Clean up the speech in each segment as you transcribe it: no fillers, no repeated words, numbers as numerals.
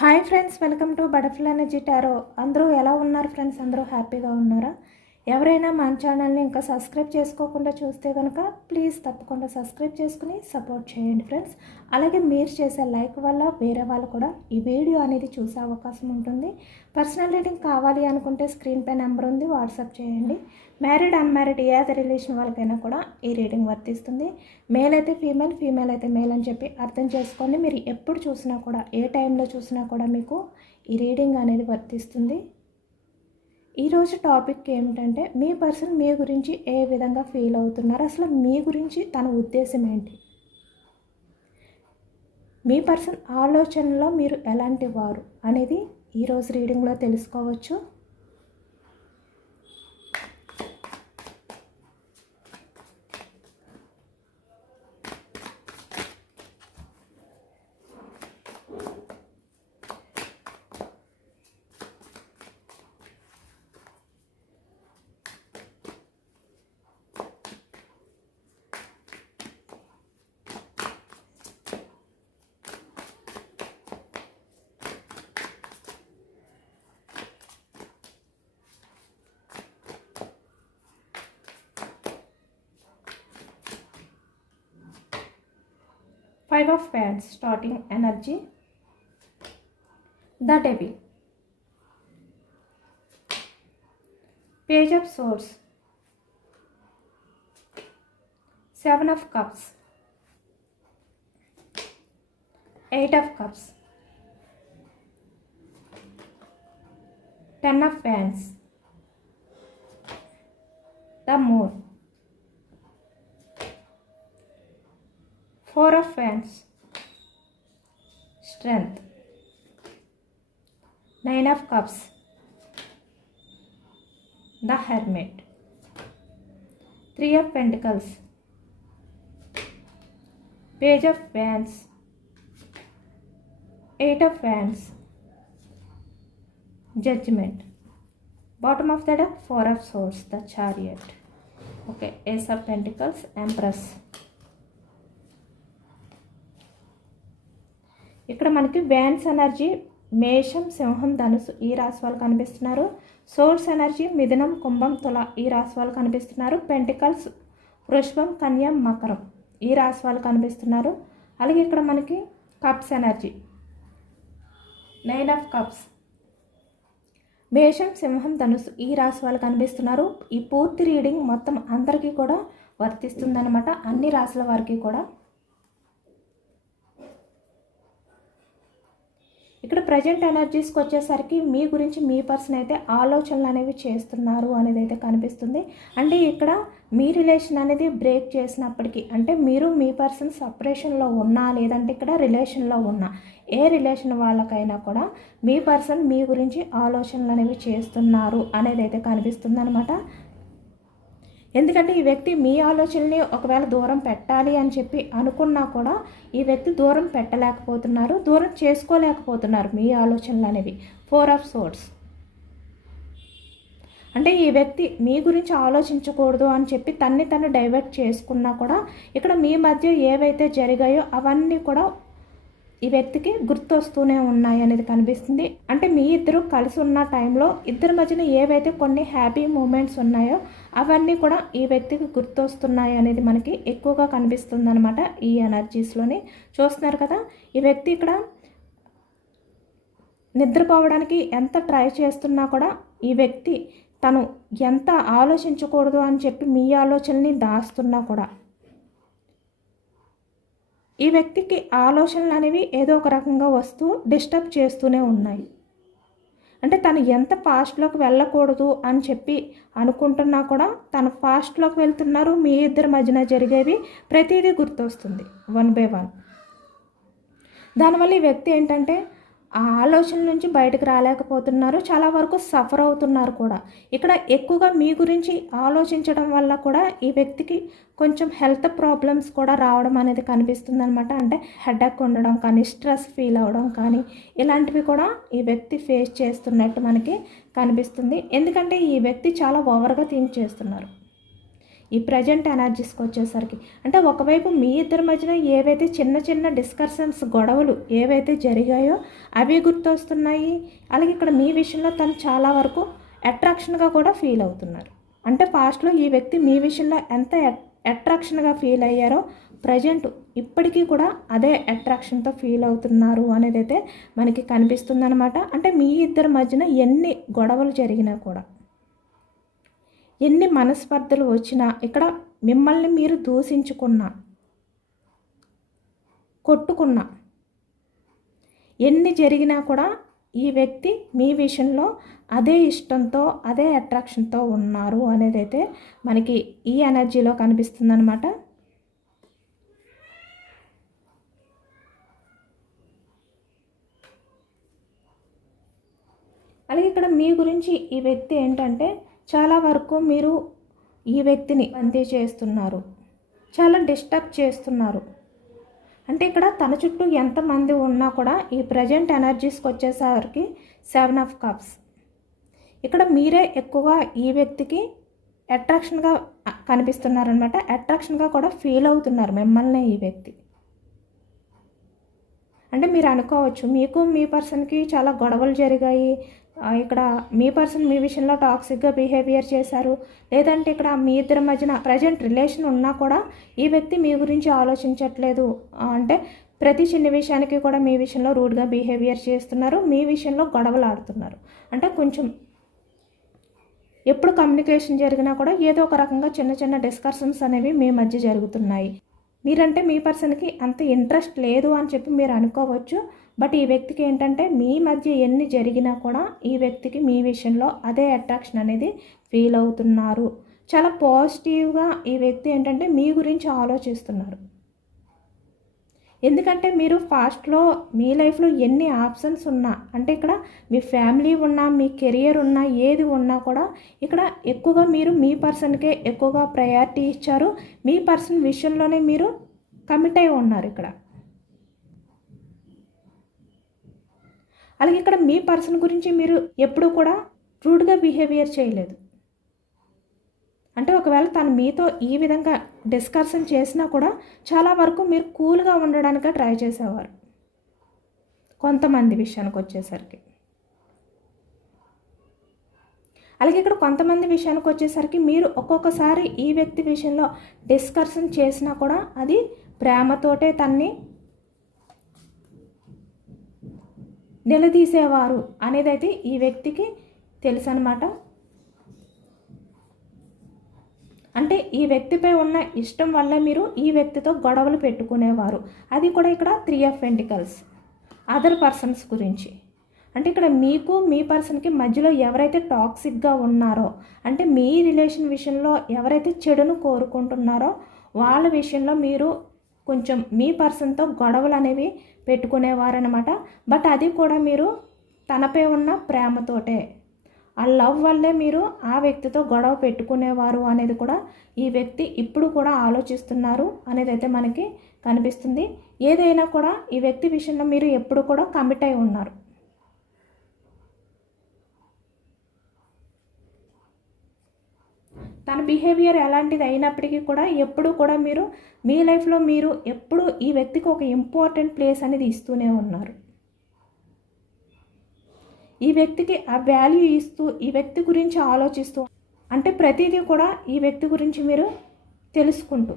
Hi friends, welcome to butterfly energy tarot. అందరూ ఎలా ఉన్నారు ఫ్రెండ్స్? అందరూ హ్యాపీగా ఉన్నారా? ఎవరైనా మన ఛానల్ని ఇంకా సబ్స్క్రైబ్ చేసుకోకుండా చూస్తే కనుక ప్లీజ్ తప్పకుండా సబ్స్క్రైబ్ చేసుకుని సపోర్ట్ చేయండి ఫ్రెండ్స్. అలాగే మీరు చేసే లైక్ వల్ల వేరే వాళ్ళు కూడా ఈ వీడియో అనేది చూసే అవకాశం ఉంటుంది. పర్సనల్ రీడింగ్ కావాలి అనుకుంటే స్క్రీన్ పై నెంబర్ ఉంది, వాట్సాప్ చేయండి. మ్యారీడ్ అన్మ్యారీడ్ ఏ రిలేషన్ వాళ్ళకైనా కూడా ఈ రీడింగ్ వర్తిస్తుంది. మేల్ అయితే ఫీమేల్, ఫీమేల్ అయితే మేల్ అని చెప్పి అర్థం చేసుకోండి. మీరు ఎప్పుడు చూసినా కూడా, ఏ టైంలో చూసినా కూడా మీకు ఈ రీడింగ్ అనేది వర్తిస్తుంది. ఈరోజు టాపిక్ ఏమిటంటే, మీ పర్సన్ మీ గురించి ఏ విధంగా ఫీల్ అవుతున్నారు, అసలు మీ గురించి తన ఉద్దేశం ఏంటి, మీ పర్సన్ ఆలోచనలో మీరు ఎలాంటి వారు అనేది ఈరోజు రీడింగ్లో తెలుసుకోవచ్చు. Five of Wands, starting energy. The Devil. Page of Swords. Seven of Cups. Eight of Cups. Ten of Wands. The Moon. Four of Wands, Strength. Nine of Cups, the Hermit. Three of Pentacles, Page of Wands, Eight of Wands, Judgment. Bottom of the deck, Four of Swords, the Chariot. Okay, Ace of Pentacles, Empress. ఇక్కడ మనకి wands energy మేషం, సింహం, ధనుసు ఈ రాశి వాళ్ళు కనిపిస్తున్నారు. Source energy మిథునం, కుంభం, తుల ఈ రాశి వాళ్ళు కనిపిస్తున్నారు. పెంటికల్స్ వృషభం, కన్య, మకరం ఈ రాశి వాళ్ళు కనిపిస్తున్నారు. అలాగే ఇక్కడ మనకి cups energy nine of cups మేషం, సింహం, ధనుసు ఈ రాశి వాళ్ళు కనిపిస్తున్నారు. ఈ పూర్తి రీడింగ్ మొత్తం అందరికీ కూడా వర్తిస్తుందన్నమాట, అన్ని రాశుల వారికి కూడా. ఇక్కడ ప్రజెంట్ ఎనర్జీస్కి వచ్చేసరికి మీ గురించి మీ పర్సన్ అయితే ఆలోచనలు అనేవి చేస్తున్నారు అనేది అయితే కనిపిస్తుంది. అంటే ఇక్కడ మీ రిలేషన్ అనేది బ్రేక్ చేసినప్పటికీ, అంటే మీరు మీ పర్సన్ సపరేషన్లో ఉన్నా, లేదంటే ఇక్కడ రిలేషన్లో ఉన్నా, ఏ రిలేషన్ వాళ్ళకైనా కూడా మీ పర్సన్ మీ గురించి ఆలోచనలు అనేవి చేస్తున్నారు అనేది అయితే కనిపిస్తుంది అనమాట. ఎందుకంటే ఈ వ్యక్తి మీ ఆలోచనని ఒకవేళ దూరం పెట్టాలి అని చెప్పి అనుకున్నా కూడా ఈ వ్యక్తి దూరం పెట్టలేకపోతున్నారు, దూరం చేసుకోలేకపోతున్నారు మీ ఆలోచనలు అనేవి. ఫోర్ ఆఫ్ సోర్డ్స్ అంటే ఈ వ్యక్తి మీ గురించి ఆలోచించకూడదు అని చెప్పి తను డైవర్ట్ చేసుకున్నా కూడా ఇక్కడ మీ మధ్య ఏవైతే జరిగాయో అవన్నీ కూడా ఈ వ్యక్తికి గుర్తొస్తూనే ఉన్నాయి అనేది కనిపిస్తుంది. అంటే మీ ఇద్దరు కలిసి ఉన్న టైంలో ఇద్దరి మధ్యన ఏవైతే కొన్ని హ్యాపీ మూమెంట్స్ ఉన్నాయో అవన్నీ కూడా ఈ వ్యక్తికి గుర్తొస్తున్నాయి అనేది మనకి ఎక్కువగా కనిపిస్తుంది అనమాట. ఈ ఎనర్జీస్లోని చూస్తున్నారు కదా, ఈ వ్యక్తి ఇక్కడ నిద్రపోవడానికి ఎంత ట్రై చేస్తున్నా కూడా ఈ వ్యక్తి తను ఎంత ఆలోచించకూడదు అని చెప్పి మీ ఆలోచనని దాస్తున్నా కూడా ఈ వ్యక్తికి ఆలోచనలు అనేవి ఏదో ఒక రకంగా వస్తూ డిస్టర్బ్ చేస్తూనే ఉన్నాయి. అంటే తను ఎంత ఫాస్ట్లోకి వెళ్ళకూడదు అని చెప్పి అనుకుంటున్నా కూడా తను ఫాస్ట్లోకి వెళ్తున్నారు. మీ ఇద్దరి మధ్యన జరిగేవి ప్రతిదీ గుర్తొస్తుంది వన్ బై వన్. దానివల్ల ఈ వ్యక్తి ఏంటంటే ఆ ఆలోచన నుంచి బయటకు రాలేకపోతున్నారు, చాలా వరకు సఫర్ అవుతున్నారు కూడా. ఇక్కడ ఎక్కువగా మీ గురించి ఆలోచించడం వల్ల కూడా ఈ వ్యక్తికి కొంచెం హెల్త్ ప్రాబ్లమ్స్ కూడా రావడం అనేది కనిపిస్తుంది అనమాట. అంటే హెడేక్ ఉండడం కానీ, స్ట్రెస్ ఫీల్ అవ్వడం కానీ ఇలాంటివి కూడా ఈ వ్యక్తి ఫేస్ చేస్తున్నట్టు మనకి కనిపిస్తుంది. ఎందుకంటే ఈ వ్యక్తి చాలా ఓవర్గా థింక్ చేస్తున్నారు. ఈ ప్రజెంట్ ఎనర్జీస్కి వచ్చేసరికి. అంటే ఒకవైపు మీ ఇద్దరి మధ్యన ఏవైతే చిన్న చిన్న డిస్కషన్స్, గొడవలు ఏవైతే జరిగాయో అవి గుర్తొస్తున్నాయి. అలాగే ఇక్కడ మీ విషయంలో తను చాలా వరకు అట్రాక్షన్గా కూడా ఫీల్ అవుతున్నారు. అంటే పాస్ట్లో ఈ వ్యక్తి మీ విషయంలో ఎంత అట్రాక్షన్గా ఫీల్ అయ్యారో ప్రజెంట్ ఇప్పటికీ కూడా అదే అట్రాక్షన్తో ఫీల్ అవుతున్నారు అనేది అయితే మనకి కనిపిస్తుందన్నమాట. అంటే మీ ఇద్దరి మధ్యన ఎన్ని గొడవలు జరిగినా కూడా, ఎన్ని మనస్పర్ధలు వచ్చినా, ఇక్కడ మిమ్మల్ని మీరు దూషించుకున్నా, కొట్టుకున్నా, ఎన్ని జరిగినా కూడా ఈ వ్యక్తి మీ విషయంలో అదే ఇష్టంతో, అదే అట్రాక్షన్తో ఉన్నారు అనేది అయితే మనకి ఈ ఎనర్జీలో కనిపిస్తుందన్నమాట. అలాగే ఇక్కడ మీ గురించి ఈ వ్యక్తి ఏంటంటే చాలా వరకు మీరు ఈ వ్యక్తిని బందీ చేస్తున్నారు, చాలా డిస్టర్బ్ చేస్తున్నారు. అంటే ఇక్కడ తన చుట్టూ ఎంతమంది ఉన్నా కూడా ఈ ప్రజెంట్ ఎనర్జీస్కి వచ్చేసరికి 7 ఆఫ్ కప్స్. ఇక్కడ మీరే ఎక్కువగా ఈ వ్యక్తికి అట్రాక్షన్గా కనిపిస్తున్నారనమాట. అట్రాక్షన్గా కూడా ఫీల్ అవుతున్నారు మిమ్మల్ని ఈ వ్యక్తి. అంటే మీరు అనుకోవచ్చు మీకు మీ పర్సన్కి చాలా గొడవలు జరిగాయి, ఇక్కడ మీ పర్సన్ మీ విషయంలో టాక్సిక్గా బిహేవియర్ చేశారు, లేదంటే ఇక్కడ మీ ఇద్దరి మధ్యన ప్రజెంట్ రిలేషన్ ఉన్నా కూడా ఈ వ్యక్తి మీ గురించి ఆలోచించట్లేదు, అంటే ప్రతి చిన్న విషయానికి కూడా మీ విషయంలో రూడ్గా బిహేవియర్ చేస్తున్నారు, మీ విషయంలో గొడవలు ఆడుతున్నారు. అంటే కొంచెం ఎప్పుడు కమ్యూనికేషన్ జరిగినా కూడా ఏదో ఒక రకంగా చిన్న చిన్న డిస్కషన్స్ అనేవి మీ మధ్య జరుగుతున్నాయి. మీరంటే మీ పర్సన్కి అంత ఇంట్రెస్ట్ లేదు అని చెప్పి మీరు అనుకోవచ్చు. బట్ ఈ వ్యక్తికి ఏంటంటే మీ మధ్య ఎన్ని జరిగినా కూడా ఈ వ్యక్తికి మీ విషయంలో అదే అట్రాక్షన్ అనేది ఫీల్ అవుతున్నారు. చాలా పాజిటివ్గా ఈ వ్యక్తి ఏంటంటే మీ గురించి ఆలోచిస్తున్నారు. ఎందుకంటే మీరు ఫాస్ట్లో మీ లైఫ్లో ఎన్ని ఆప్షన్స్ ఉన్నా, అంటే ఇక్కడ మీ ఫ్యామిలీ ఉన్నా, మీ కెరియర్ ఉన్నా, ఏది ఉన్నా కూడా ఇక్కడ ఎక్కువగా మీరు మీ పర్సన్కే ఎక్కువగా ప్రయారిటీ ఇచ్చారు. మీ పర్సన్ విషయంలోనే మీరు కమిట్ అయి ఉన్నారు ఇక్కడ. అలాగే ఇక్కడ మీ పర్సన్ గురించి మీరు ఎప్పుడూ కూడా రూడ్గా బిహేవియర్ చేయలేదు. అంటే ఒకవేళ తను మీతో ఈ విధంగా డిస్కషన్ చేసినా కూడా చాలా వరకు మీరు కూల్గా ఉండడానికే ట్రై చేసేవారు కొంతమంది విషయానికి వచ్చేసరికి. అలాగే ఇక్కడ కొంతమంది విషయానికి వచ్చేసరికి మీరు ఒక్కొక్కసారి ఈ వ్యక్తి విషయంలో డిస్కషన్ చేసినా కూడా అది ప్రేమతోటే తన్ని నిలదీసేవారు అనేది అయితే ఈ వ్యక్తికి తెలుసు అన్నమాట. అంటే ఈ వ్యక్తిపై ఉన్న ఇష్టం వల్ల మీరు ఈ వ్యక్తితో గొడవలు పెట్టుకునేవారు. అది కూడా ఇక్కడ 3 ఆఫ్ పెంటికల్స్ అదర్ పర్సన్స్ గురించి. అంటే ఇక్కడ మీకు మీ పర్సన్కి మధ్యలో ఎవరైతే టాక్సిక్గా ఉన్నారో, అంటే మీ రిలేషన్ విషయంలో ఎవరైతే చెడును కోరుకుంటున్నారో వాళ్ళ విషయంలో మీరు కొంచెం మీ పర్సన్తో గొడవలు అనేవి పెట్టుకునేవారనమాట. బట్ అది కూడా మీరు తనపై ఉన్న ప్రేమతోటే, ఆ లవ్ వల్లే మీరు ఆ వ్యక్తితో గొడవ పెట్టుకునేవారు అనేది కూడా ఈ వ్యక్తి ఇప్పుడు కూడా ఆలోచిస్తున్నారు అనేది అయితే మనకి కనిపిస్తుంది. ఏదైనా కూడా ఈ వ్యక్తి విషయంలో మీరు ఎప్పుడు కూడా కమిట్ అయి ఉన్నారు. తన బిహేవియర్ ఎలాంటిది అయినప్పటికీ కూడా ఎప్పుడు కూడా మీరు మీ లైఫ్లో మీరు ఎప్పుడు ఈ వ్యక్తికి ఒక ఇంపార్టెంట్ ప్లేస్ అనేది ఇస్తూనే ఉన్నారు. ఈ వ్యక్తికి ఆ వాల్యూ ఇస్తూ ఈ వ్యక్తి గురించి ఆలోచిస్తూ, అంటే ప్రతిదీ కూడా ఈ వ్యక్తి గురించి మీరు తెలుసుకుంటూ,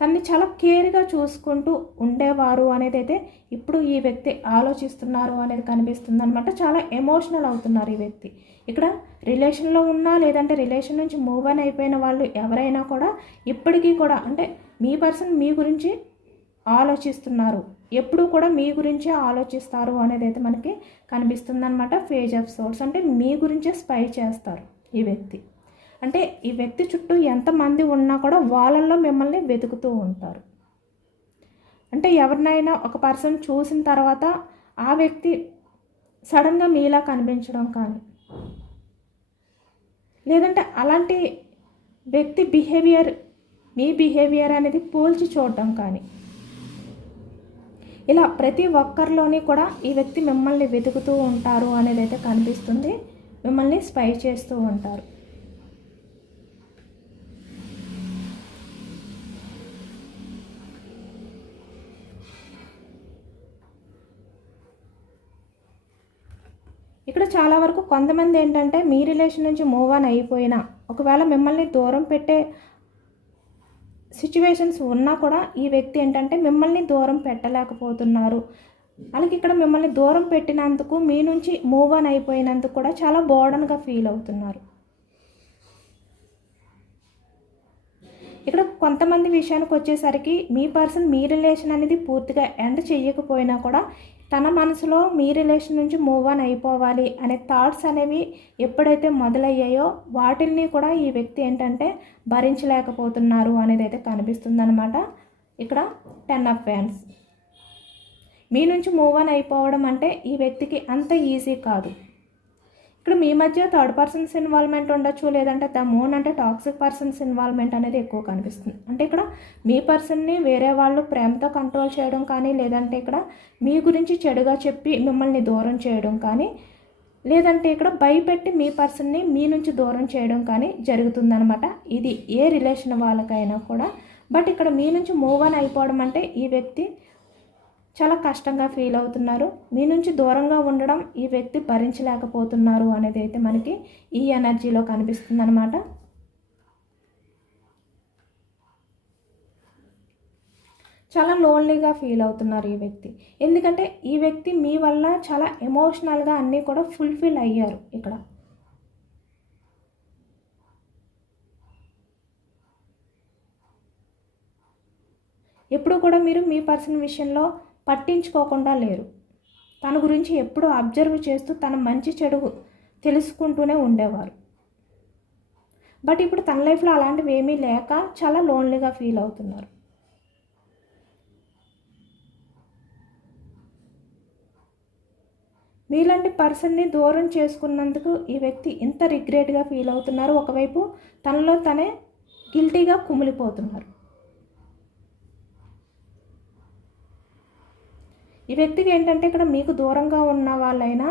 తన్ని చాలా కేర్గా చూసుకుంటూ ఉండేవారు అనేది అయితే ఇప్పుడు ఈ వ్యక్తి ఆలోచిస్తున్నారు అనేది కనిపిస్తుంది అనమాట. చాలా ఎమోషనల్ అవుతున్నారు ఈ వ్యక్తి. ఇక్కడ రిలేషన్లో ఉన్నా లేదంటే రిలేషన్ నుంచి మూవ్ ఆన్ అయిపోయిన వాళ్ళు ఎవరైనా కూడా ఇప్పటికీ కూడా అంటే మీ పర్సన్ మీ గురించి ఆలోచిస్తున్నారు, ఎప్పుడు కూడా మీ గురించే ఆలోచిస్తారు అనేది అయితే మనకి కనిపిస్తుంది అనమాట. పేజ్ ఆఫ్ సోర్స్ అంటే మీ గురించే స్పై చేస్తారు ఈ వ్యక్తి. అంటే ఈ వ్యక్తి చుట్టూ ఎంతమంది ఉన్నా కూడా వాళ్ళల్లో మిమ్మల్ని వెతుకుతూ ఉంటారు. అంటే ఎవరినైనా ఒక పర్సన్ చూసిన తర్వాత ఆ వ్యక్తి సడన్గా మీలా కనిపించడం కానీ, లేదంటే అలాంటి వ్యక్తి బిహేవియర్ మీ బిహేవియర్ అనేది పోల్చి చూడటం కానీ, ఇలా ప్రతి ఒక్కరిలోని కూడా ఈ వ్యక్తి మిమ్మల్ని వెతుకుతూ ఉంటారు అనేది అయితే కనిపిస్తుంది. మిమ్మల్ని స్పై చేస్తూ ఉంటారు. ఇక్కడ చాలా వరకు కొంతమంది ఏంటంటే మీ రిలేషన్ నుంచి మూవ్ ఆన్ అయిపోయినా, ఒకవేళ మిమ్మల్ని దూరం పెట్టే సిచ్యువేషన్స్ ఉన్నా కూడా ఈ వ్యక్తి ఏంటంటే మిమ్మల్ని దూరం పెట్టలేకపోతున్నారు. అలాగే ఇక్కడ మిమ్మల్ని దూరం పెట్టినందుకు మీ నుంచి మూవ్ ఆన్ అయిపోయినందుకు కూడా చాలా బర్డెన్గా ఫీల్ అవుతున్నారు. ఇక్కడ కొంతమంది విషయానికి వచ్చేసరికి మీ పర్సన్ మీ రిలేషన్ అనేది పూర్తిగా ఎండ్ చేయకపోయినా కూడా తన మనసులో మీ రిలేషన్ నుంచి మూవ్ ఆన్ అయిపోవాలి అనే థాట్స్ అనేవి ఎప్పుడైతే మొదలయ్యాయో వాటిని కూడా ఈ వ్యక్తి ఏంటంటే భరించలేకపోతున్నారు అనేది అయితే కనిపిస్తుందన్నమాట. ఇక్కడ 10 ఆఫ్ వ్యాండ్స్. మీ నుంచి మూవ్ ఆన్ అయిపోవడం అంటే ఈ వ్యక్తికి అంత ఈజీ కాదు. ఇక్కడ మీ మధ్య థర్డ్ పర్సన్స్ ఇన్వాల్వ్మెంట్ ఉండొచ్చు, లేదంటే ద మూన్ అంటే టాక్సిక్ పర్సన్స్ ఇన్వాల్వ్మెంట్ అనేది ఎక్కువ కనిపిస్తుంది. అంటే ఇక్కడ మీ పర్సన్ని వేరే వాళ్ళు ప్రేమతో కంట్రోల్ చేయడం కానీ, లేదంటే ఇక్కడ మీ గురించి చెడుగా చెప్పి మిమ్మల్ని దూరం చేయడం కానీ, లేదంటే ఇక్కడ భయపెట్టి మీ పర్సన్ని మీ నుంచి దూరం చేయడం కానీ జరుగుతుందనమాట. ఇది ఏ రిలేషన్ వాళ్ళకైనా కూడా. బట్ ఇక్కడ మీ నుంచి మూవ్ ఆన్ అయిపోవడం అంటే ఈ వ్యక్తి చాలా కష్టంగా ఫీల్ అవుతున్నారు. మీ నుంచి దూరంగా ఉండడం ఈ వ్యక్తి భరించలేకపోతున్నారు అనేది అయితే మనకి ఈ ఎనర్జీలో కనిపిస్తుంది అనమాట. చాలా లోన్లీగా ఫీల్ అవుతున్నారు ఈ వ్యక్తి. ఎందుకంటే ఈ వ్యక్తి మీ వల్ల చాలా ఎమోషనల్గా అన్నీ కూడా ఫుల్ఫిల్ అయ్యారు. ఇక్కడ ఎప్పుడు కూడా మీరు మీ పర్సన్ విషయంలో పట్టించుకోకుండా లేరు. తన గురించి ఎప్పుడూ అబ్జర్వ్ చేస్తూ తన మంచి చెడు తెలుసుకుంటూనే ఉండేవారు. బట్ ఇప్పుడు తన లైఫ్లో అలాంటివి ఏమీ లేక చాలా లోన్లీగా ఫీల్ అవుతున్నారు. మీలాంటి పర్సన్ని దూరం చేసుకున్నందుకు ఈ వ్యక్తి ఇంత రిగ్రెట్గా ఫీల్ అవుతున్నారు. ఒకవైపు తనలో తనే గిల్టీగా కుమిలిపోతున్నారు. ఈ వ్యక్తికి ఏంటంటే ఇక్కడ మీకు దూరంగా ఉన్న వాళ్ళైనా,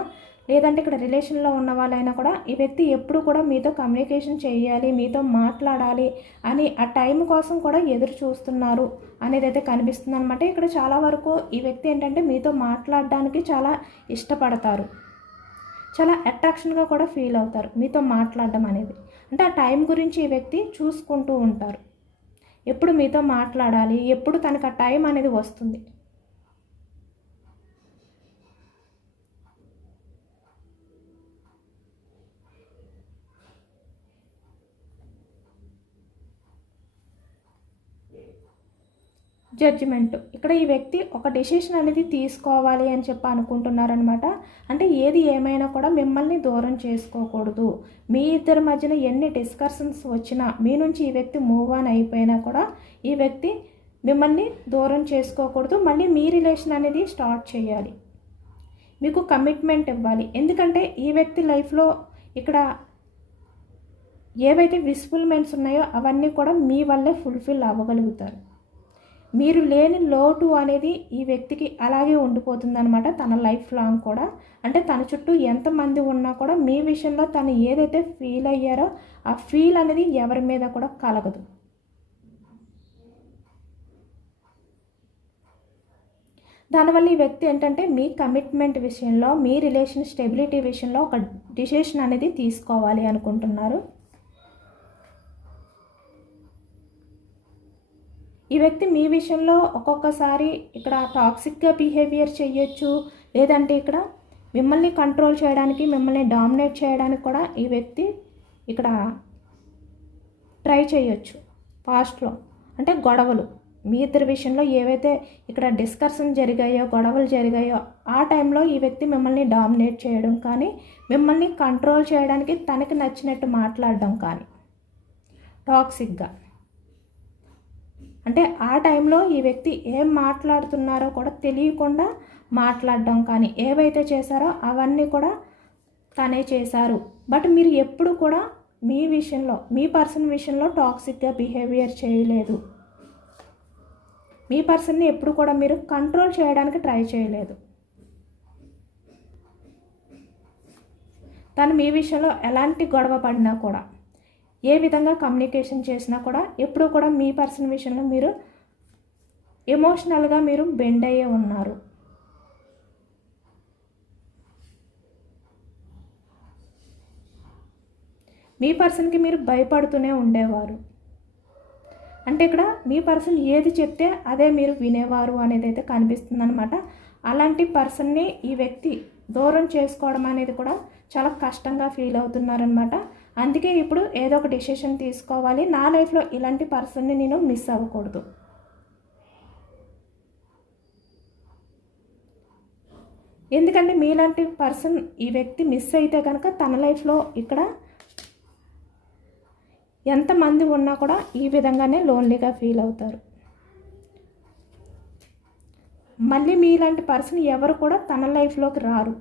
లేదంటే ఇక్కడ రిలేషన్లో ఉన్న వాళ్ళైనా కూడా ఈ వ్యక్తి ఎప్పుడు కూడా మీతో కమ్యూనికేషన్ చేయాలి, మీతో మాట్లాడాలి అని ఆ టైం కోసం కూడా ఎదురు చూస్తున్నారు అనేది అయితే కనిపిస్తుంది అనమాట. ఇక్కడ చాలా వరకు ఈ వ్యక్తి ఏంటంటే మీతో మాట్లాడడానికి చాలా ఇష్టపడతారు, చాలా అట్రాక్షన్గా కూడా ఫీల్ అవుతారు మీతో మాట్లాడడం అనేది. అంటే ఆ టైం గురించి ఈ వ్యక్తి చూసుకుంటూ ఉంటారు. ఎప్పుడు మీతో మాట్లాడాలి, ఎప్పుడు తనకు ఆ టైం అనేది వస్తుంది. జడ్జిమెంట్. ఇక్కడ ఈ వ్యక్తి ఒక డెసిషన్ అనేది తీసుకోవాలి అని చెప్పి అనుకుంటున్నారనమాట. అంటే ఏది ఏమైనా కూడా మిమ్మల్ని దూరం చేసుకోకూడదు. మీ ఇద్దరి మధ్యన ఎన్ని డిస్కషన్స్ వచ్చినా, మీ నుంచి ఈ వ్యక్తి మూవ్ ఆన్ అయిపోయినా కూడా ఈ వ్యక్తి మిమ్మల్ని దూరం చేసుకోకూడదు. మళ్ళీ మీ రిలేషన్ అనేది స్టార్ట్ చేయాలి, మీకు కమిట్మెంట్ ఇవ్వాలి. ఎందుకంటే ఈ వ్యక్తి లైఫ్లో ఇక్కడ ఏవైతే విస్ఫుల్మెంట్స్ ఉన్నాయో అవన్నీ కూడా మీ వల్లే ఫుల్ఫిల్ అవ్వగలుగుతారు. మీరు లేని లోటు అనేది ఈ వ్యక్తికి అలాగే ఉండిపోతుందన్నమాట తన లైఫ్ లాంగ్ కూడా. అంటే తన చుట్టూ ఎంతమంది ఉన్నా కూడా మీ విషయంలో తను ఏదైతే ఫీల్ అయ్యారో ఆ ఫీల్ అనేది ఎవరి మీద కూడా కలగదు. దానివల్ల ఈ వ్యక్తి ఏంటంటే మీ కమిట్మెంట్ విషయంలో, మీ రిలేషన్ స్టెబిలిటీ విషయంలో ఒక డిసిషన్ అనేది తీసుకోవాలి అనుకుంటున్నారు. ఈ వ్యక్తి మీ విషయంలో ఒక్కొక్కసారి ఇక్కడ టాక్సిక్గా బిహేవియర్ చేయొచ్చు, లేదంటే ఇక్కడ మిమ్మల్ని కంట్రోల్ చేయడానికి, మిమ్మల్ని డామినేట్ చేయడానికి కూడా ఈ వ్యక్తి ఇక్కడ ట్రై చేయొచ్చు పాస్ట్లో. అంటే గొడవలు, మీ ఇద్దరి విషయంలో ఏవైతే ఇక్కడ డిస్కషన్ జరిగాయో, గొడవలు జరిగాయో ఆ టైంలో ఈ వ్యక్తి మిమ్మల్ని డామినేట్ చేయడం కానీ, మిమ్మల్ని కంట్రోల్ చేయడానికి తనకి నచ్చినట్టు మాట్లాడడం కానీ టాక్సిక్గా. అంటే ఆ టైంలో ఈ వ్యక్తి ఏం మాట్లాడుతున్నారో కూడా తెలియకుండా మాట్లాడడం కానీ, ఏవైతే చేశారో అవన్నీ కూడా తనే చేశారు. బట్ మీరు ఎప్పుడు కూడా మీ విషయంలో, మీ పర్సన్ విషయంలో టాక్సిక్గా బిహేవియర్ చేయలేదు. మీ పర్సన్ని ఎప్పుడు కూడా మీరు కంట్రోల్ చేయడానికి ట్రై చేయలేదు. తను మీ విషయంలో ఎలాంటి గొడవ పడినా కూడా, ఏ విధంగా కమ్యూనికేషన్ చేసినా కూడా ఎప్పుడూ కూడా మీ పర్సన్ విషయంలో మీరు ఎమోషనల్గా మీరు బెండ్ అయ్యే ఉన్నారు. మీ పర్సన్కి మీరు భయపడుతూనే ఉండేవారు. అంటే ఇక్కడ మీ పర్సన్ ఏది చెప్తే అదే మీరు వినేవారు అనేది అయితే కనిపిస్తుంది అనమాట. అలాంటి పర్సన్ని ఈ వ్యక్తి దూరం చేసుకోవడం అనేది కూడా చాలా కష్టంగా ఫీల్ అవుతున్నారనమాట. అందుకే ఇప్పుడు ఏదో ఒక డెసిషన్ తీసుకోవాలి, నా లైఫ్లో ఇలాంటి పర్సన్ని నేను మిస్ అవ్వకూడదు. ఎందుకంటే మీలాంటి పర్సన్ ఈ వ్యక్తి మిస్ అయితే కనుక తన లైఫ్లో ఇక్కడ ఎంతమంది ఉన్నా కూడా ఈ విధంగానే లోన్లీగా ఫీల్ అవుతారు. మళ్ళీ మీలాంటి పర్సన్ ఎవరు కూడా తన లైఫ్లోకి రారు.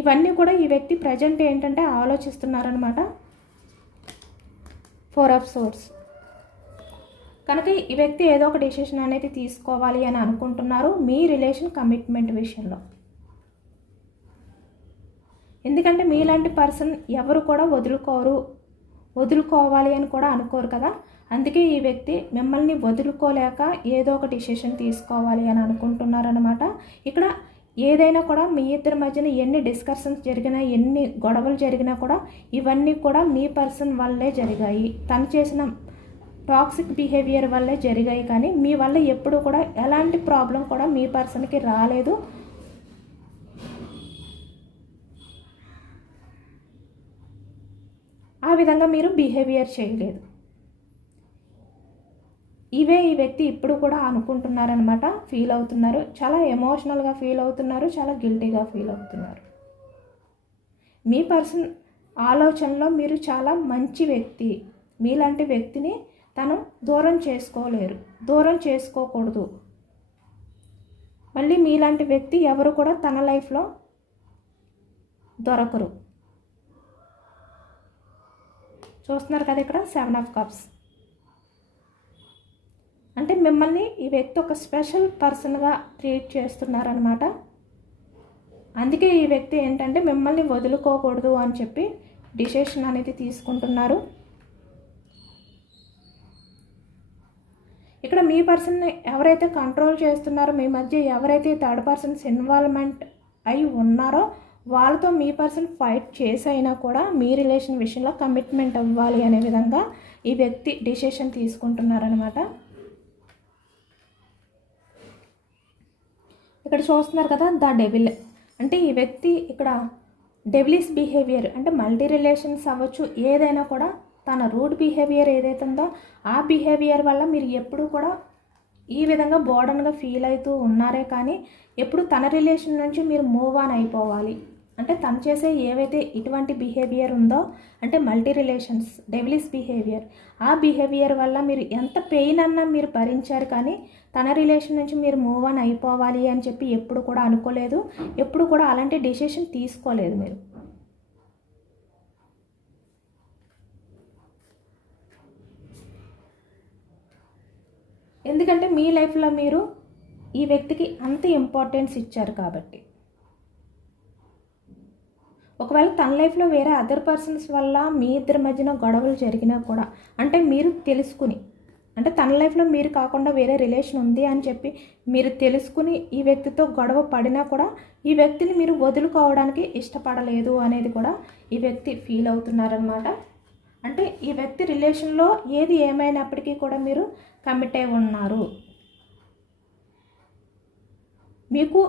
ఇవన్నీ కూడా ఈ వ్యక్తి ప్రజెంట్ ఏంటంటే ఆలోచిస్తున్నారనమాట. 4 ఆఫ్ సోర్స్ కనుక ఈ వ్యక్తి ఏదో ఒక డెసిషన్ అనేది తీసుకోవాలి అని అనుకుంటున్నారు మీ రిలేషన్ కమిట్మెంట్ విషయంలో. ఎందుకంటే మీలాంటి పర్సన్ ఎవరు కూడా వదులుకోవాలి అని కూడా అనుకోరు కదా. అందుకే ఈ వ్యక్తి మిమ్మల్ని వదులుకోలేక ఏదో ఒక డిసిషన్ తీసుకోవాలి అని అనుకుంటున్నారనమాట. ఇక్కడ ఏదైనా కూడా మీ ఇద్దరి మధ్యన ఎన్ని డిస్కషన్స్ జరిగినా, ఎన్ని గొడవలు జరిగినా కూడా ఇవన్నీ కూడా మీ పర్సన్ వల్లే జరిగాయి. తను చేసిన టాక్సిక్ బిహేవియర్ వల్లే జరిగాయి. కానీ మీ వల్ల ఎప్పుడు కూడా ఎలాంటి ప్రాబ్లం కూడా మీ పర్సన్కి రాలేదు. ఆ విధంగా మీరు బిహేవియర్ చేయలేదు. ఇవే ఈ వ్యక్తి ఇప్పుడు కూడా అనుకుంటున్నారనమాట, ఫీల్ అవుతున్నారు. చాలా ఎమోషనల్గా ఫీల్ అవుతున్నారు, చాలా గిల్టీగా ఫీల్ అవుతున్నారు. మీ పర్సన్ ఆలోచనలో మీరు చాలా మంచి వ్యక్తి. మీలాంటి వ్యక్తిని తను దూరం చేసుకోకూడదు. మళ్ళీ మీలాంటి వ్యక్తి ఎవరు కూడా తన లైఫ్లో దొరకరు. చూస్తున్నారు కదా ఇక్కడ 7 ఆఫ్ కప్స్. అంటే మిమ్మల్ని ఈ వ్యక్తి ఒక స్పెషల్ పర్సన్గా ట్రీట్ చేస్తున్నారనమాట. అందుకే ఈ వ్యక్తి ఏంటంటే మిమ్మల్ని వదులుకోకూడదు అని చెప్పి డిసిషన్ అనేది తీసుకుంటున్నారు. ఇక్కడ మీ పర్సన్ని ఎవరైతే కంట్రోల్ చేస్తున్నారో, మీ మధ్య ఎవరైతే థర్డ్ పర్సన్స్ ఇన్వాల్వ్మెంట్ అయి ఉన్నారో వాళ్ళతో మీ పర్సన్ ఫైట్ చేసైనా కూడా మీ రిలేషన్ విషయంలో కమిట్మెంట్ అవ్వాలి అనే విధంగా ఈ వ్యక్తి డిసిషన్ తీసుకుంటున్నారనమాట. ఇక్కడ చూస్తున్నారు కదా ద డెవిల్. అంటే ఈ వ్యక్తి ఇక్కడ డెవిలిష్ బిహేవియర్, అంటే మల్టీ రిలేషన్స్ అవ్వచ్చు, ఏదైనా కూడా తన రూడ్ బిహేవియర్ ఏదైతే ఉందో ఆ బిహేవియర్ వల్ల మీరు ఎప్పుడు కూడా ఈ విధంగా బోర్డన్గా ఫీల్ అవుతూ ఉన్నారే. కానీ ఎప్పుడు తన రిలేషన్ నుంచి మీరు మూవ్ ఆన్ అయిపోవాలి. అంటే తను చేసే ఏవైతే ఇటువంటి బిహేవియర్ ఉందో, అంటే మల్టీ రిలేషన్స్ డెవిలిష్ బిహేవియర్, ఆ బిహేవియర్ వల్ల మీరు ఎంత పెయిన్ అన్నా మీరు భరించారు. కానీ తన రిలేషన్ నుంచి మీరు మూవ్ ఆన్ అయిపోవాలి అని చెప్పి ఎప్పుడు కూడా అనుకోలేదు. ఎప్పుడు కూడా అలాంటి డెసిషన్ తీసుకోలేదు మీరు. ఎందుకంటే మీ లైఫ్లో మీరు ఈ వ్యక్తికి అంత ఇంపార్టెన్స్ ఇచ్చారు కాబట్టి. ఒకవేళ తన లైఫ్లో వేరే అదర్ పర్సన్స్ వల్ల మీ ఇద్దరి మధ్యన గొడవలు జరిగినా కూడా, అంటే మీరు తెలుసుకుని, అంటే తన లైఫ్లో మీరు కాకుండా వేరే రిలేషన్ ఉంది అని చెప్పి మీరు తెలుసుకుని ఈ వ్యక్తితో గొడవ పడినా కూడా ఈ వ్యక్తిని మీరు వదులుకోవడానికి ఇష్టపడలేదు అనేది కూడా ఈ వ్యక్తి ఫీల్ అవుతున్నారనమాట. అంటే ఈ వ్యక్తి రిలేషన్లో ఏది ఏమైనప్పటికీ కూడా మీరు కమిట్ అయి ఉన్నారు. మీకు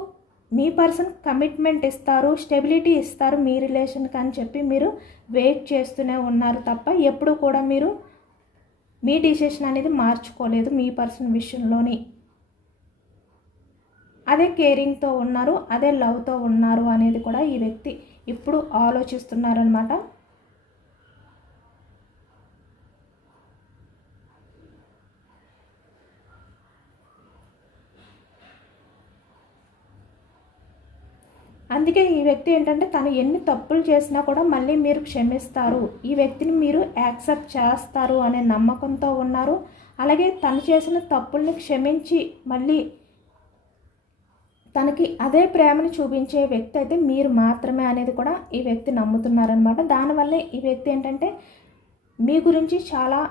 మీ పర్సన్ కమిట్మెంట్ ఇస్తారు, స్టెబిలిటీ ఇస్తారు మీ రిలేషన్కి అని చెప్పి మీరు వెయిట్ చేస్తూనే ఉన్నారు తప్ప ఎప్పుడు కూడా మీరు మీ డిసిషన్ అనేది మార్చుకోలేదు మీ పర్సన్ విషయంలోని. అదే కేరింగ్తో ఉన్నారు, అదే లవ్తో ఉన్నారు అనేది కూడా ఈ వ్యక్తి ఇప్పుడు ఆలోచిస్తున్నారనమాట. అందుకే ఈ వ్యక్తి ఏంటంటే తను ఎన్ని తప్పులు చేసినా కూడా మళ్ళీ మీరు క్షమిస్తారు, ఈ వ్యక్తిని మీరు యాక్సెప్ట్ చేస్తారు అనే నమ్మకంతో ఉన్నారు. అలాగే తను చేసిన తప్పుల్ని క్షమించి మళ్ళీ తనకి అదే ప్రేమను చూపించే వ్యక్తి అయితే మీరు మాత్రమే అనేది కూడా ఈ వ్యక్తి నమ్ముతున్నారనమాట. దానివల్లే ఈ వ్యక్తి ఏంటంటే మీ గురించి చాలా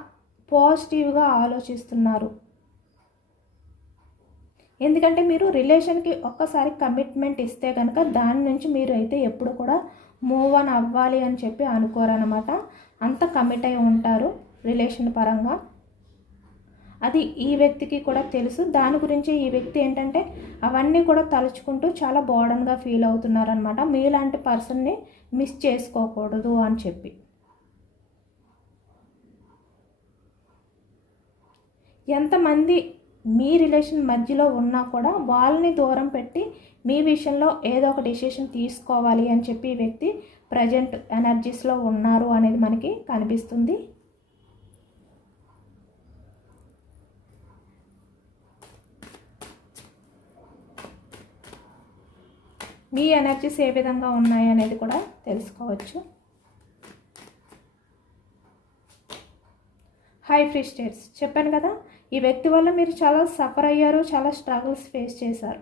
పాజిటివ్గా ఆలోచిస్తున్నారు. ఎందుకంటే మీరు రిలేషన్కి ఒక్కసారి కమిట్మెంట్ ఇస్తే కనుక దాని నుంచి మీరు అయితే ఎప్పుడు కూడా మూవ్ ఆన్ అవ్వాలి అని చెప్పి అనుకోరనమాట. అంత కమిట్ అయి ఉంటారు రిలేషన్ పరంగా. అది ఈ వ్యక్తికి కూడా తెలుసు. దాని గురించి ఈ వ్యక్తి ఏంటంటే అవన్నీ కూడా తలుచుకుంటూ చాలా బోర్డన్గా ఫీల్ అవుతున్నారనమాట. మీలాంటి పర్సన్ని మిస్ చేసుకోకూడదు అని చెప్పి. ఎంతమంది మీ రిలేషన్ మధ్యలో ఉన్నా కూడా వాళ్ళని దూరం పెట్టి మీ విషయంలో ఏదో ఒక డెసిషన్ తీసుకోవాలి అని చెప్పి ఈ వ్యక్తి ప్రజెంట్ ఎనర్జీస్లో ఉన్నారు అనేది మనకి కనిపిస్తుంది. మీ ఎనర్జీస్ ఏ విధంగా ఉన్నాయి అనేది కూడా తెలుసుకోవచ్చు. హై ఫ్రీ స్టేట్స్ చెప్పాను కదా, ఈ వ్యక్తి వల్ల మీరు చాలా సఫర్ అయ్యారు, చాలా స్ట్రగుల్స్ ఫేస్ చేశారు.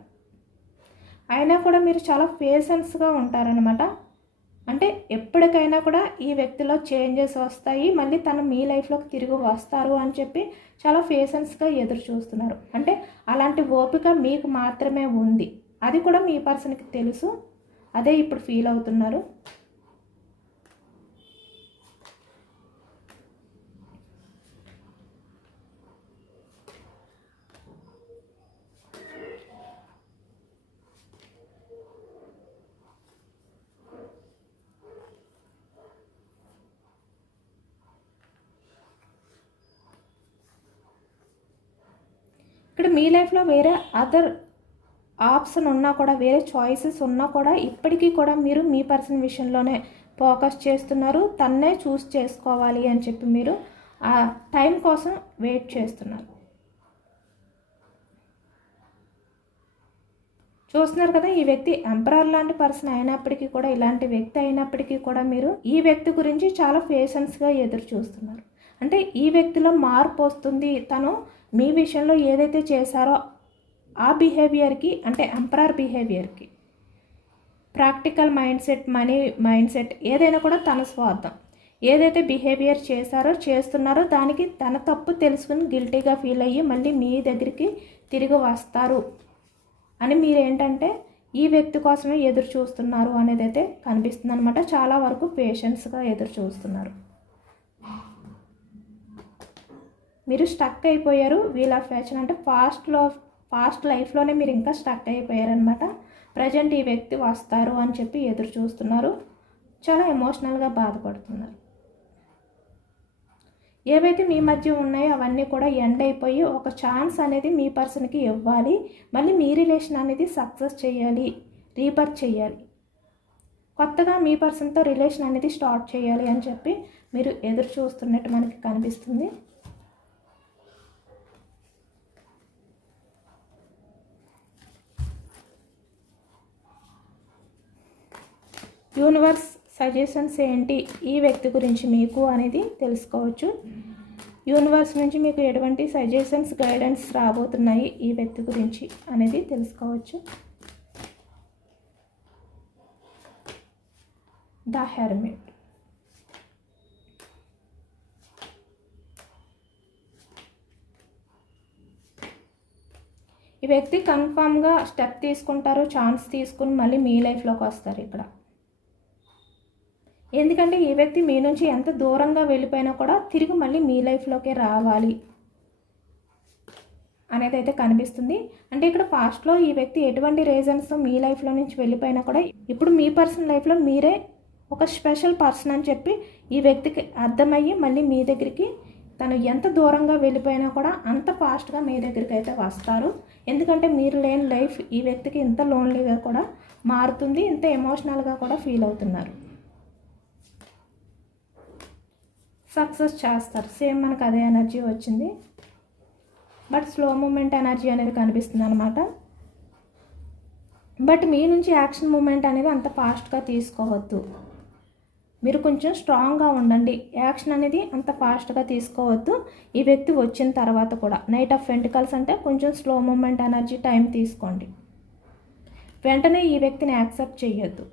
అయినా కూడా మీరు చాలా పేషెన్స్గా ఉంటారనమాట. అంటే ఎప్పటికైనా కూడా ఈ వ్యక్తిలో చేంజెస్ వస్తాయి, మళ్ళీ తను మీ లైఫ్లోకి తిరిగి వస్తారు అని చెప్పి చాలా పేషెన్స్గా ఎదురు చూస్తున్నారు. అంటే అలాంటి ఓపిక మీకు మాత్రమే ఉంది, అది కూడా మీ పర్సన్కి తెలుసు. అదే ఇప్పుడు ఫీల్ అవుతున్నారు. ఇక్కడ మీ లైఫ్లో వేరే అదర్ ఆప్షన్ ఉన్నా కూడా, వేరే చాయిసెస్ ఉన్నా కూడా ఇప్పటికీ కూడా మీరు మీ పర్సన్ విషయంలోనే ఫోకస్ చేస్తున్నారు. తన్నే చూస్ చేసుకోవాలి అని చెప్పి మీరు ఆ టైం కోసం వెయిట్ చేస్తున్నారు. చూస్తున్నారు కదా, ఈ వ్యక్తి ఎంపరర్ లాంటి పర్సన్ అయినప్పటికీ కూడా, ఇలాంటి వ్యక్తి అయినప్పటికీ కూడా మీరు ఈ వ్యక్తి గురించి చాలా పేషెన్స్గా ఎదురు చూస్తున్నారు. అంటే ఈ వ్యక్తిలో మార్పు వస్తుంది. తను మీ విషయంలో ఏదైతే చేశారో ఆ బిహేవియర్కి, అంటే ఎంపరర్ బిహేవియర్కి, practical mindset, money mindset, ఏదైనా కూడా తన స్వార్థం, ఏదైతే బిహేవియర్ చేస్తున్నారో దానికి తన తప్పు తెలుసుకుని గిల్టీగా ఫీల్ అయ్యి మళ్ళీ మీ దగ్గరికి తిరిగి వస్తారు అని మీరేంటంటే ఈ వ్యక్తి కోసమే ఎదురు చూస్తున్నారు అనేది అయితే కనిపిస్తుంది అనమాట. చాలా వరకు పేషెన్స్గా ఎదురు చూస్తున్నారు. మీరు స్టక్ అయిపోయారు. వీల్ ఆఫ్ ఫ్యాషన్ అంటే పాస్ట్ లైఫ్లోనే మీరు ఇంకా స్టక్ అయిపోయారనమాట. ప్రజెంట్ ఈ వ్యక్తి వస్తారు అని చెప్పి ఎదురు చూస్తున్నారు. చాలా ఎమోషనల్గా బాధపడుతున్నారు. ఏవైతే మీ మధ్య ఉన్నాయో అవన్నీ కూడా ఎండ్ అయిపోయి ఒక ఛాన్స్ అనేది మీ పర్సన్కి ఇవ్వాలి. మళ్ళీ మీ రిలేషన్ అనేది సక్సెస్ చేయాలి, రీబర్త్ చేయాలి, కొత్తగా మీ పర్సన్తో రిలేషన్ అనేది స్టార్ట్ చేయాలి అని చెప్పి మీరు ఎదురు చూస్తున్నట్టు మనకి కనిపిస్తుంది. యూనివర్స్ సజెషన్స్ ఏంటి ఈ వ్యక్తి గురించి మీకు అనేది తెలుసుకోవచ్చు. యూనివర్స్ నుంచి మీకు ఎటువంటి సజెషన్స్, గైడెన్స్ రాబోతున్నాయి ఈ వ్యక్తి గురించి అనేది తెలుసుకోవచ్చు. The hermit. ఈ వ్యక్తి కన్ఫామ్గా స్టెప్ తీసుకుంటారు, ఛాన్స్ తీసుకుని మళ్ళీ మీ లైఫ్లోకి వస్తారు ఇక్కడ. ఎందుకంటే ఈ వ్యక్తి మీ నుంచి ఎంత దూరంగా వెళ్ళిపోయినా కూడా తిరిగి మళ్ళీ మీ లైఫ్లోకే రావాలి అనేది అయితే కనిపిస్తుంది. అంటే ఇక్కడ పాస్ట్లో ఈ వ్యక్తి ఎటువంటి రీజన్స్తో మీ లైఫ్లో నుంచి వెళ్ళిపోయినా కూడా ఇప్పుడు మీ పర్సన్ లైఫ్లో మీరే ఒక స్పెషల్ పర్సన్ అని చెప్పి ఈ వ్యక్తికి అర్థమయ్యి మళ్ళీ మీ దగ్గరికి తను ఎంత దూరంగా వెళ్ళిపోయినా కూడా అంత ఫాస్ట్గా మీ దగ్గరికి అయితే వస్తారు. ఎందుకంటే మీరు లేని లైఫ్ ఈ వ్యక్తికి ఇంత లోన్లీగా కూడా మారుతుంది, ఇంత ఎమోషనల్గా కూడా ఫీల్ అవుతున్నారు. సక్సెస్ చేస్తారు. సేమ్ మనకు అదే ఎనర్జీ వచ్చింది, బట్ స్లో మూమెంట్ ఎనర్జీ అనేది కనిపిస్తుంది అనమాట. బట్ మీ నుంచి యాక్షన్ మూమెంట్ అనేది అంత ఫాస్ట్గా తీసుకోవద్దు. మీరు కొంచెం స్ట్రాంగ్గా ఉండండి. యాక్షన్ అనేది అంత ఫాస్ట్గా తీసుకోవద్దు. ఈ వ్యక్తి వచ్చిన తర్వాత కూడా నైట్ ఆఫ్ పెంటికల్స్ అంటే కొంచెం స్లో మూమెంట్ ఎనర్జీ, టైం తీసుకోండి. వెంటనే ఈ వ్యక్తిని యాక్సెప్ట్ చేయొద్దు.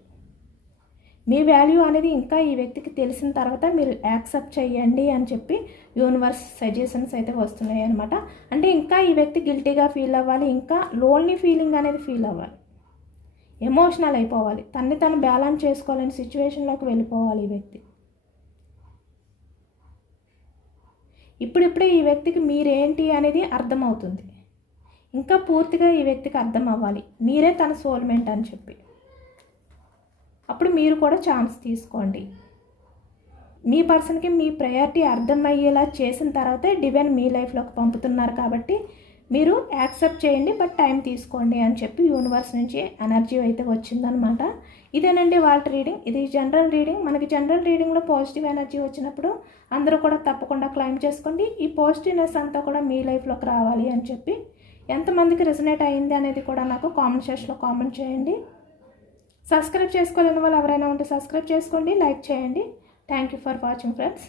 మీ వాల్యూ అనేది ఇంకా ఈ వ్యక్తికి తెలిసిన తర్వాత మీరు యాక్సెప్ట్ చేయండి అని చెప్పి యూనివర్స్ సజెషన్స్ అయితే వస్తున్నాయి అనమాట. అంటే ఇంకా ఈ వ్యక్తి గిల్టీగా ఫీల్ అవ్వాలి, ఇంకా లోన్లీ ఫీలింగ్ అనేది ఫీల్ అవ్వాలి, ఎమోషనల్ అయిపోవాలి, తన్ని తను బ్యాలెన్స్ చేసుకోవాలని సిచ్యువేషన్లోకి వెళ్ళిపోవాలి ఈ వ్యక్తి. ఇప్పుడిప్పుడే ఈ వ్యక్తికి మీరేంటి అనేది అర్థమవుతుంది. ఇంకా పూర్తిగా ఈ వ్యక్తికి అర్థం అవ్వాలి మీరే తన సోల్మేట్ అని చెప్పి. అప్పుడు మీరు కూడా ఛాన్స్ తీసుకోండి. మీ పర్సన్కి మీ ప్రయారిటీ అర్థమయ్యేలా చేసిన తర్వాతే డివైన్ మీ లైఫ్లోకి పంపుతున్నారు కాబట్టి మీరు యాక్సెప్ట్ చేయండి, బట్ టైం తీసుకోండి అని చెప్పి యూనివర్స్ నుంచి ఎనర్జీ అయితే వచ్చిందనమాట. ఇదేనండి వాళ్ళ రీడింగ్. ఇది జనరల్ రీడింగ్. మనకి జనరల్ రీడింగ్లో పాజిటివ్ ఎనర్జీ వచ్చినప్పుడు అందరూ కూడా తప్పకుండా క్లైమ్ చేసుకోండి. ఈ పాజిటివ్నెస్ అంతా కూడా మీ లైఫ్లోకి రావాలి అని చెప్పి ఎంతమందికి రెజనేట్ అయ్యింది అనేది కూడా నాకు కామెంట్ సెక్షన్లో కామెంట్ చేయండి. సబ్స్క్రైబ్ చేసుకోలేని వాళ్ళు ఎవరైనా ఉంటే సబ్స్క్రైబ్ చేసుకోండి, లైక్ చేయండి. Thank you for watching friends.